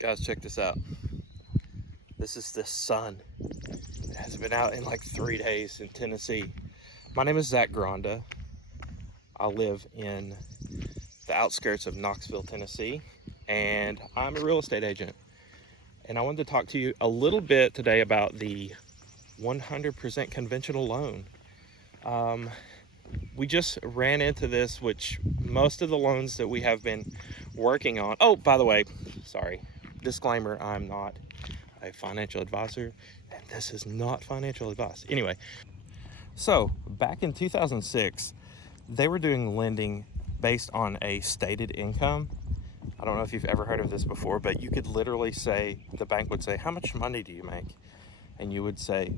Guys, check this out. This is the sun. It has been out in like 3 days in Tennessee. My name is Zach Gronda. I live in the outskirts of Knoxville, Tennessee, and I'm a real estate agent. And I wanted to talk to you a little bit today about the 100% conventional loan. We just ran into this, which most of the loans that we have been working on. Oh, by the way, sorry, disclaimer, I'm not a financial advisor, and this is not financial advice. Anyway, so back in 2006, they were doing lending based on a stated income. I don't know if you've ever heard of this before, but you could literally say, the bank would say, how much money do you make? And you would say,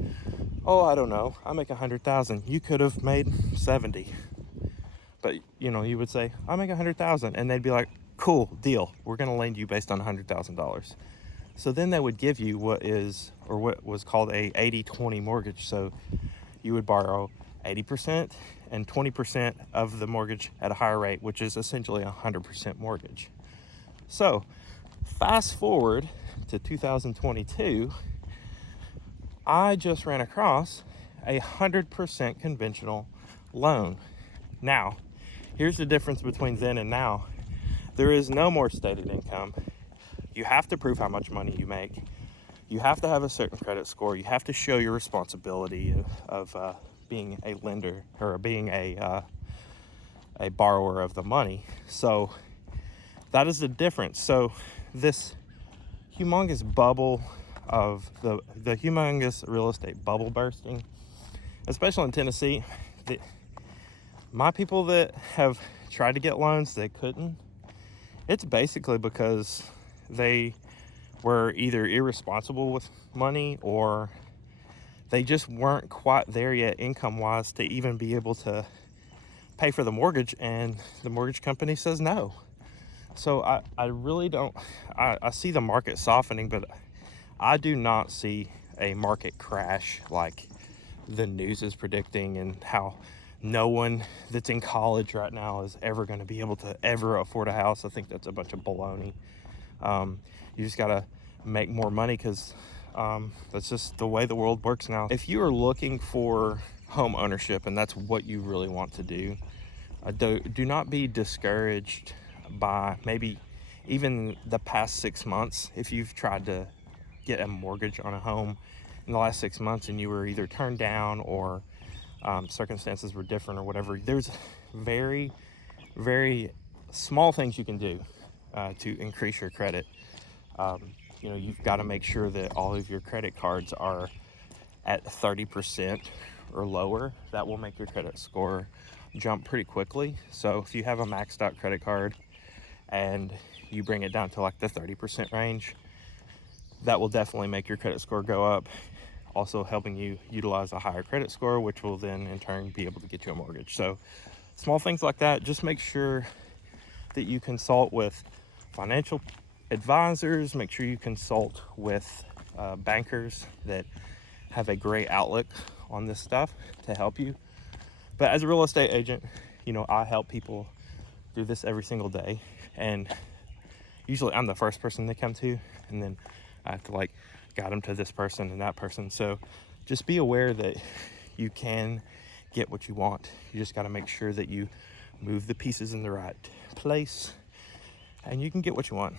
oh, I don't know, I make 100,000. You could have made 70. But you would say, I make 100,000. And they'd be like, cool, deal. We're gonna lend you based on $100,000. So then they would give you what was called a 80-20 mortgage. So you would borrow 80% and 20% of the mortgage at a higher rate, which is essentially a 100% mortgage. So fast forward to 2022, I just ran across a 100% conventional loan. Now, here's the difference between then and now. There is no more stated income. You have to prove how much money you make. You have to have a certain credit score. You have to show your responsibility of being a lender or being a borrower of the money. So that is the difference. So this humongous bubble of the humongous real estate bubble bursting, especially in Tennessee, my people that have tried to get loans, they couldn't. It's basically because they were either irresponsible with money or they just weren't quite there yet income wise to even be able to pay for the mortgage, and the mortgage company says no. So I really don't, I see the market softening, but I do not see a market crash like the news is predicting, and how no one that's in college right now is ever going to be able to ever afford a house. I think that's a bunch of baloney. You just got to make more money because that's just the way the world works now. If you are looking for home ownership and that's what you really want to do, do not be discouraged by maybe even the past 6 months. If you've tried to get a mortgage on a home in the last 6 months and you were either turned down or circumstances were different or whatever, there's very, very small things you can do to increase your credit. You've got to make sure that all of your credit cards are at 30% or lower. That will make your credit score jump pretty quickly. So if you have a maxed out credit card and you bring it down to like the 30% range, that will definitely make your credit score go up, also helping you utilize a higher credit score, which will then in turn be able to get you a mortgage. So small things like that. Just make sure that you consult with financial advisors. Make sure you consult with bankers that have a great outlook on this stuff to help you. But as a real estate agent, I help people do this every single day, and usually I'm the first person they come to, and then I have to guide them to this person and that person. So just be aware that you can get what you want. You just got to make sure that you move the pieces in the right place, and you can get what you want.